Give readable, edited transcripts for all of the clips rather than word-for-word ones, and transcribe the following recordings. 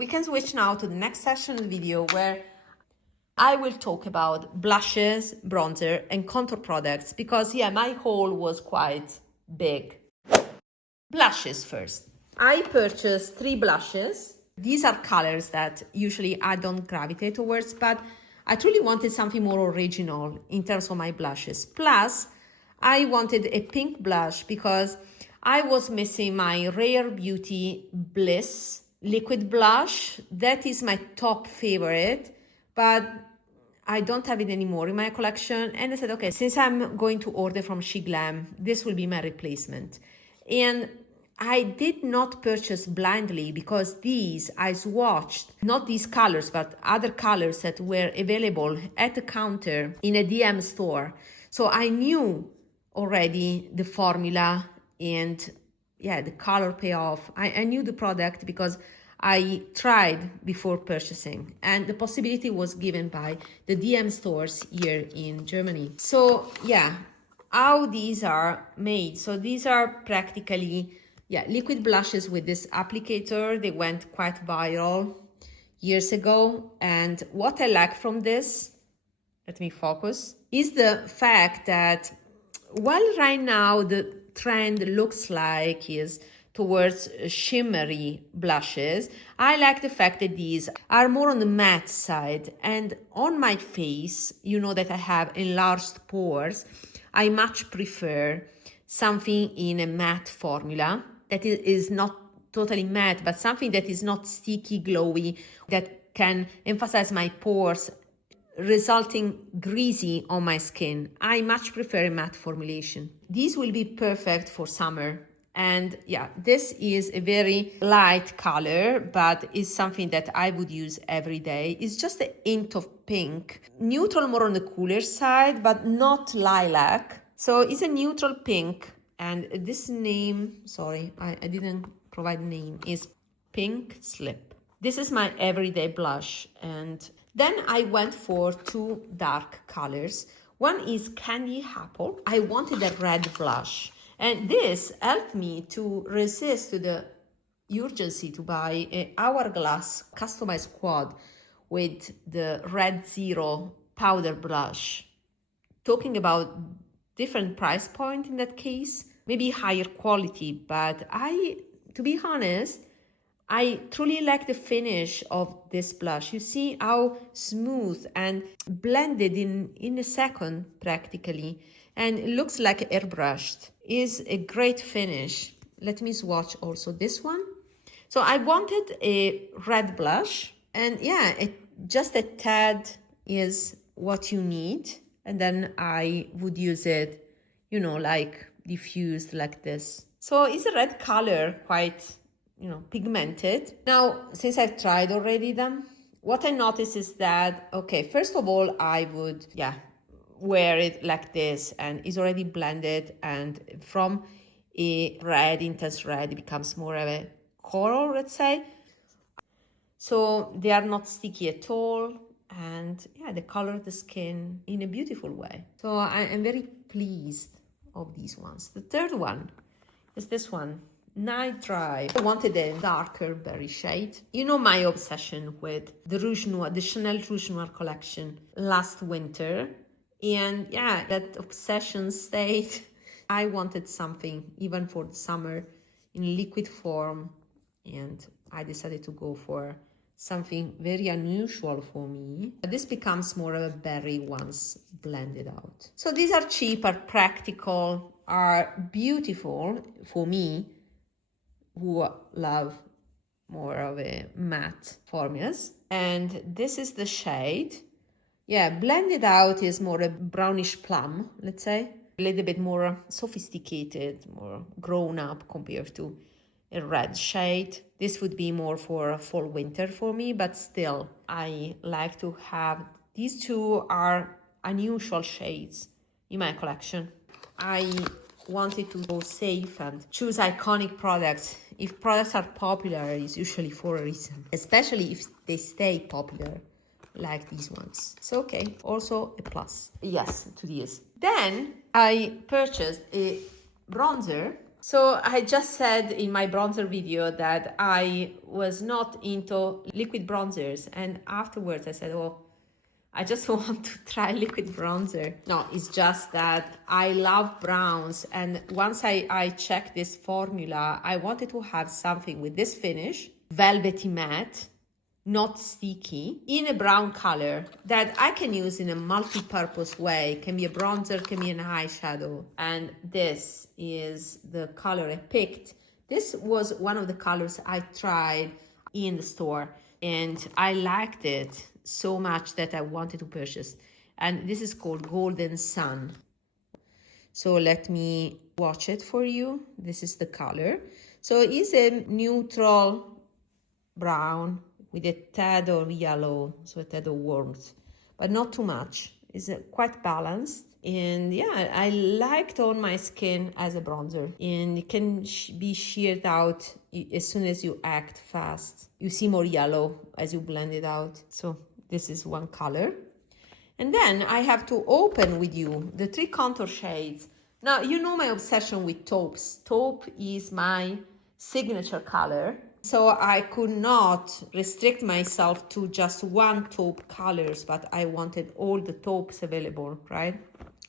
We can switch now to the next session of the video where I will talk about blushes, bronzer, and contour products because, yeah, my haul was quite big. Blushes first. I purchased 3 blushes. These are colors that usually I don't gravitate towards, but I truly wanted something more original in terms of my blushes. Plus, I wanted a pink blush because I was missing my Rare Beauty Bliss liquid blush. That is my top favorite, but I don't have it anymore in my collection. And I said, okay, since I'm going to order from GLAM, this will be my replacement. And I did not purchase blindly because these I swatched, not these colors, but other colors that were available at the counter in a DM store. So I knew already the formula and yeah, the color payoff. I knew the product because I tried before purchasing, and the possibility was given by the DM stores here in Germany. So yeah, how these are made. So these are practically, yeah, liquid blushes with this applicator. They went quite viral years ago. And what I like from this, let me focus, is the fact that while right now the trend looks like is towards shimmery blushes, I like the fact that these are more on the matte side. And on my face, you know that I have enlarged pores. I much prefer something in a matte formula that is not totally matte, but something that is not sticky, glowy, that can emphasize my pores, resulting greasy on my skin. I much prefer a matte formulation. These will be perfect for summer. And yeah, this is a very light color, but is something that I would use every day. It's just a hint of pink. Neutral, more on the cooler side, but not lilac. So it's a neutral pink. And this name, sorry, I didn't provide a name, is Pink Slip. This is my everyday blush. And then I went for 2 dark colors. One is Candy Apple. I wanted a red blush. And this helped me to resist to the urgency to buy an Hourglass customized quad with the Red Zero powder blush. Talking about different price point in that case, maybe higher quality, but to be honest, I truly like the finish of this blush. You see how smooth and blended in a second practically, and it looks like airbrushed. Is a great finish. Let me swatch also this one. So I wanted a red blush, and yeah, just a tad is what you need. And then I would use it, you know, like diffused like this. So it's a red color, quite, you know, pigmented. Now, since I've tried already them, what I noticed is that, okay, first of all, I would, yeah, wear it like this, and it's already blended, and from a red, intense red, it becomes more of a coral, let's say. So they are not sticky at all, and yeah, they color the skin in a beautiful way. So I am very pleased of these ones. The third one is this one, Night Drive. I wanted a darker berry shade. You know my obsession with the Rouge Noir, the Chanel Rouge Noir collection last winter. And yeah, that obsession stayed. I wanted something even for the summer in liquid form, and I decided to go for something very unusual for me. This becomes more of a berry once blended out. So these are cheap, are practical, are beautiful for me who love more of a matte formulas. And this is the shade. Yeah, blended out is more a brownish plum, let's say. A little bit more sophisticated, more grown up compared to a red shade. This would be more for fall winter for me, but still, I like to have, these two are unusual shades in my collection. I wanted to go safe and choose iconic products. If products are popular, it's usually for a reason, especially if they stay popular, like these ones. So okay, also a plus, yes, to this. Then I purchased a bronzer So I just said in my bronzer video that I was not into liquid bronzers, and afterwards I said, oh, I just want to try liquid bronzer. No, it's just that I love browns, and once I checked this formula, I wanted to have something with this finish, velvety matte, not sticky, in a brown color that I can use in a multi-purpose way. Can be a bronzer, can be an eyeshadow. And this is the color I picked. This was one of the colors I tried in the store, and I liked it so much that I wanted to purchase. And this is called Golden Sun. So let me swatch it for you. This is the color. So it's a neutral brown with a tad of yellow, so a tad of warmth, but not too much. It's quite balanced. And yeah, I liked on my skin as a bronzer, and it can be sheared out as soon as you act fast. You see more yellow as you blend it out. So this is one color. And then I have to open with you the 3 contour shades. Now, you know my obsession with taupes. Taupe is my signature color. So I could not restrict myself to just one taupe colors, but I wanted all the taupes available, right?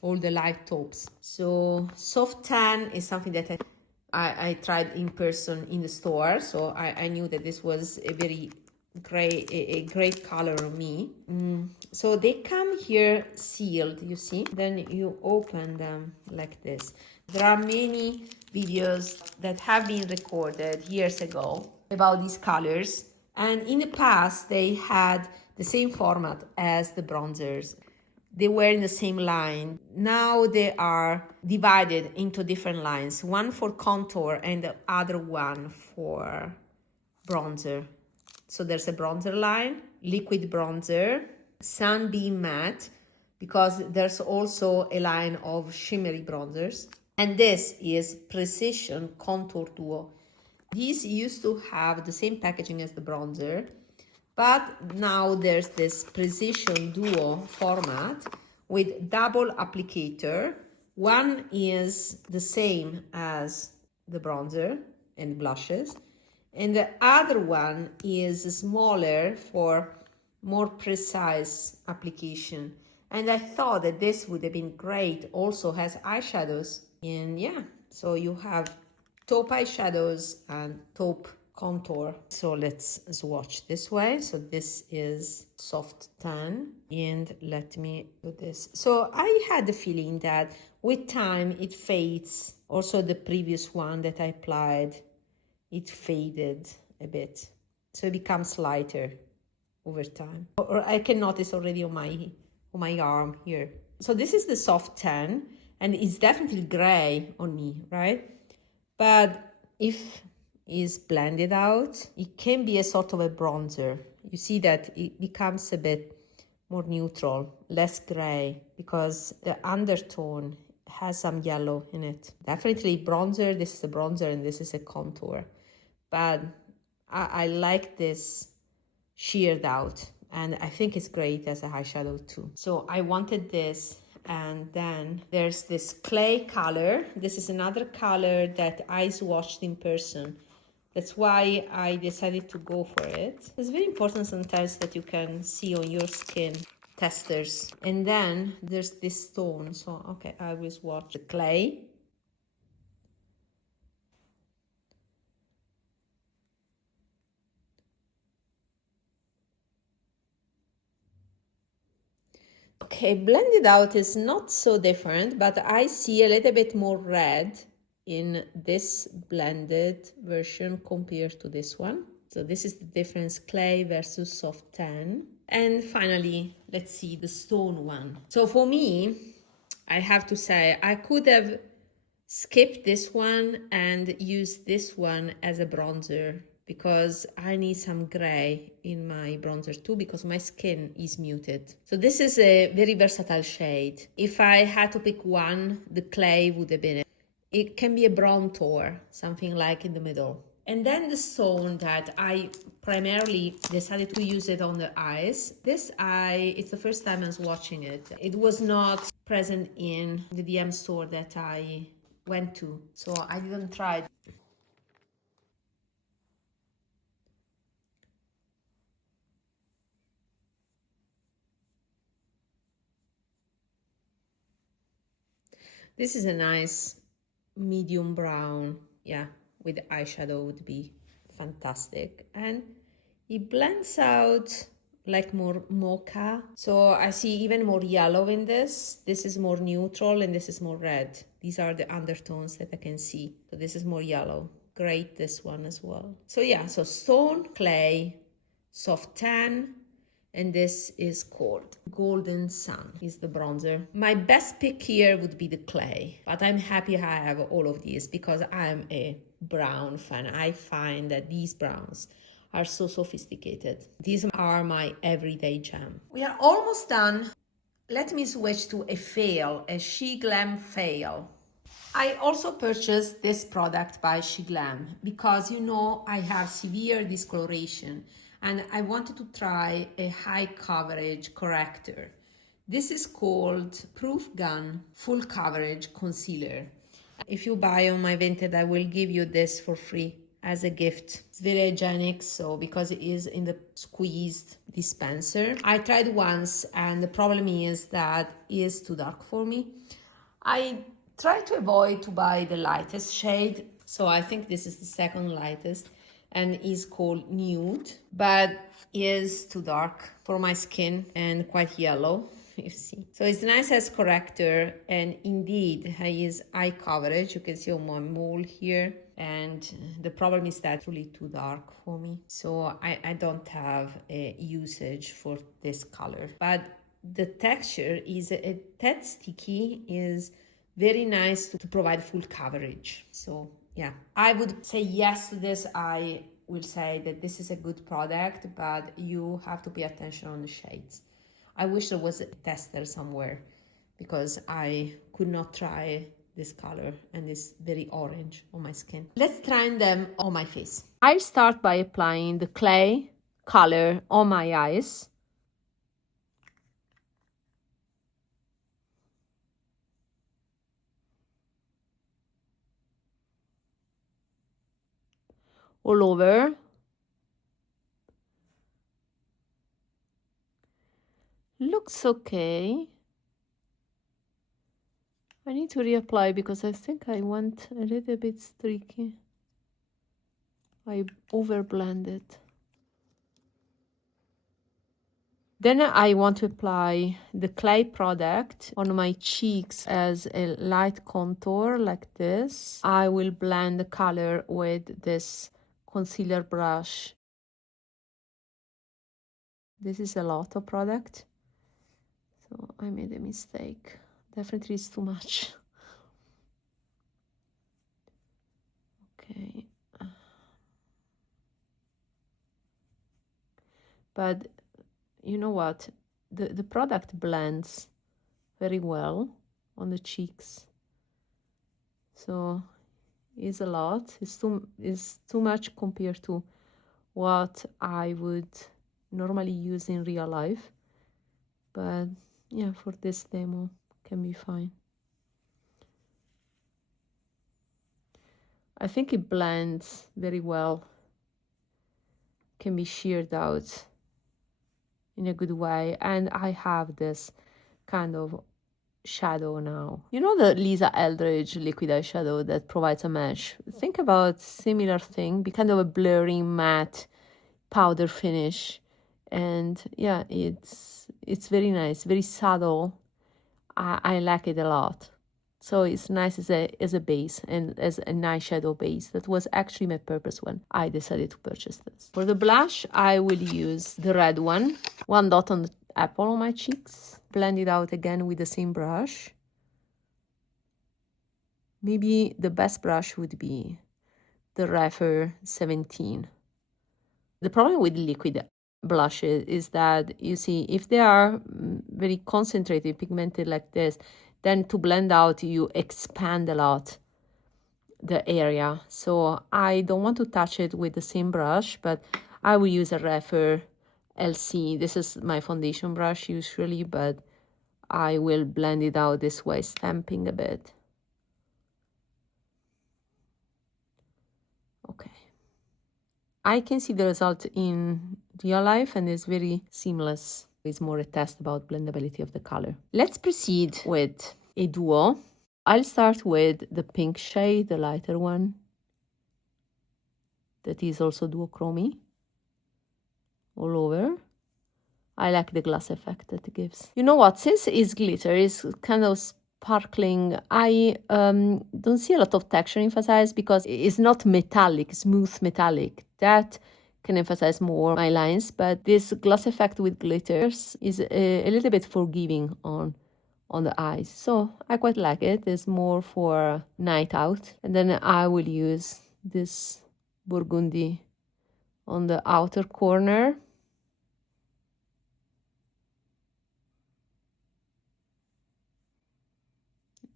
All the light taupes. So soft tan is something that I tried in person in the store. So I knew that this was a very great color on me. So they come here sealed, you see. Then you open them like this. There are many videos that have been recorded years ago about these colors, and in the past they had the same format as the bronzers. They were in the same line. Now they are divided into different lines, one for contour and the other one for bronzer. So there's a bronzer line, liquid bronzer, sunbeam matte, because there's also a line of shimmery bronzers. And this is Precision Contour Duo. These used to have the same packaging as the bronzer, but now there's this Precision Duo format with double applicator. One is the same as the bronzer and blushes, and the other one is smaller for more precise application. And I thought that this would have been great also as eyeshadows. And yeah, so you have taupe eyeshadows and taupe contour. So let's swatch this way. So this is soft tan, and let me do this. So I had the feeling that with time it fades. Also the previous one that I applied, it faded a bit. So it becomes lighter over time. Or I can notice already on my arm here. So this is the soft tan, and it's definitely gray on me, right? But if it's blended out, it can be a sort of a bronzer. You see that it becomes a bit more neutral, less gray, because the undertone has some yellow in it. Definitely bronzer, this is a bronzer and this is a contour. But I like this sheared out, and I think it's great as a eyeshadow too. So I wanted this. And then there's this clay color. This is another color that I swatched in person. That's why I decided to go for it. It's very important sometimes that you can see on your skin testers. And then there's this stone. So, okay, I will swatch the clay. Okay, blended out is not so different, but I see a little bit more red in this blended version compared to this one. So this is the difference, clay versus soft tan. And finally, let's see the stone one. So for me, I have to say, I could have skipped this one and used this one as a bronzer, because I need some gray in my bronzer too, because my skin is muted. So this is a very versatile shade. If I had to pick one, the clay would have been it. It can be a bronzer, something like in the middle. And then the stone that I primarily decided to use it on the eyes. This eye, it's the first time I was watching it. It was not present in the DM store that I went to, so I didn't try. This is a nice medium brown, yeah, with eyeshadow would be fantastic. And it blends out like more mocha. So I see even more yellow in this. This is more neutral and this is more red. These are the undertones that I can see. So this is more yellow. Great, this one as well. So yeah, so stone, clay, soft tan, and this is called Golden Sun, is the bronzer. My best pick here would be the clay, but I'm happy I have all of these because I'm a brown fan. I find that these browns are so sophisticated. These are my everyday jam. We are almost done. Let me switch to a fail, a GLAM fail. I also purchased this product by GLAM because you know I have severe discoloration and I wanted to try a high coverage corrector. This is called Proof Gun Full Coverage Concealer. If you buy on my Vinted, I will give you this for free as a gift. It's very hygienic, so because it is in the squeezed dispenser. I tried once and the problem is that it is too dark for me. I try to avoid to buy the lightest shade, so I think this is the second lightest and is called Nude, but is too dark for my skin and quite yellow, you see. So it's nice as corrector, and indeed it is eye coverage. You can see on my mole here, and the problem is that it's really too dark for me, so I don't have a usage for this color. But the texture is a tad sticky, is very nice to provide full coverage. So yeah, I would say yes to this. I will say that this is a good product, but you have to pay attention on the shades. I wish there was a tester somewhere because I could not try this color and this very orange on my skin. Let's try them on my face. I'll start by applying the clay color on my eyes. All over. Looks okay. I need to reapply because I think I went a little bit streaky. I overblended. Then I want to apply the clay product on my cheeks as a light contour like this. I will blend the color with this concealer brush. This is a lot of product, so I made a mistake. Definitely it's too much. Okay. But you know what? The product blends very well on the cheeks. So it's a lot. It's too much compared to what I would normally use in real life. But yeah, for this demo can be fine. I think it blends very well. Can be sheared out in a good way, and I have this kind of shadow now. You know the Lisa Eldridge liquid eyeshadow that provides a mesh? Think about similar thing, be kind of a blurry matte powder finish, and yeah, it's very nice, very subtle. I like it a lot. So it's nice as a base and as an eyeshadow base. That was actually my purpose when I decided to purchase this. For the blush, I will use the red one. One dot on the apple on my cheeks. Blend it out again with the same brush. Maybe the best brush would be the Refer 17. The problem with liquid blushes is that, you see, if they are very concentrated, pigmented like this, then to blend out, you expand a lot the area. So I don't want to touch it with the same brush, but I will use a Refer LC. This is my foundation brush usually, but I will blend it out this way, stamping a bit. I can see the result in real life and it's very seamless. It's more a test about blendability of the color. Let's proceed with a duo. I'll start with the pink shade, the lighter one. That is also duochromy all over. I like the glass effect that it gives. You know what? Since it's glitter, it's kind of sparkling. I don't see a lot of texture emphasized because it's not metallic, smooth metallic. That can emphasize more my lines, but this glass effect with glitters is a little bit forgiving on the eyes. So I quite like it. It's more for night out. And then I will use this burgundy on the outer corner.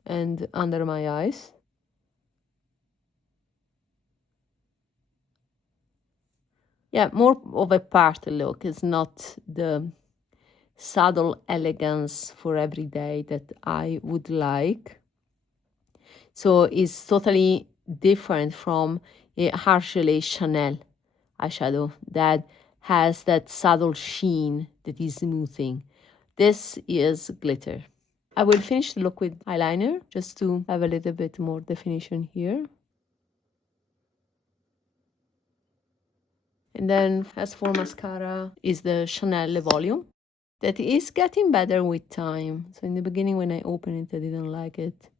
And under my eyes. Yeah, more of a party look. It's not the subtle elegance for every day that I would like. So it's totally different from a Harshele Chanel eyeshadow that has that subtle sheen that is smoothing. This is glitter. I will finish the look with eyeliner just to have a little bit more definition here. And then as for mascara is the Chanel Le Volume that is getting better with time. So in the beginning when I opened it, I didn't like it.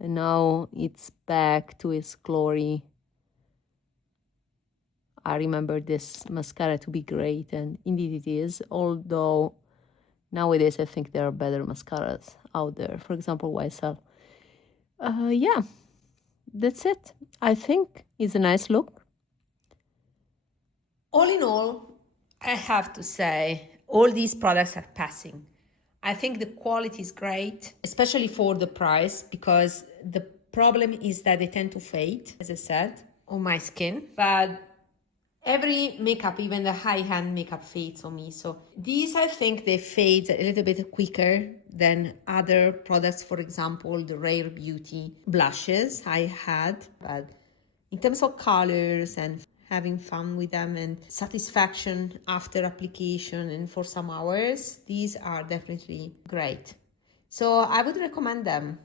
And now it's back to its glory. I remember this mascara to be great, and indeed it is, although nowadays I think there are better mascaras out there. For example, YSL. Yeah, that's it. I think it's a nice look. All in all, I have to say, all these products are passing. I think the quality is great, especially for the price, because the problem is that they tend to fade, as I said, on my skin. But every makeup, even the high-end makeup, fades on me. So these, I think, they fade a little bit quicker than other products. For example, the Rare Beauty blushes I had. But in terms of colors and having fun with them and satisfaction after application and for some hours, these are definitely great. So I would recommend them.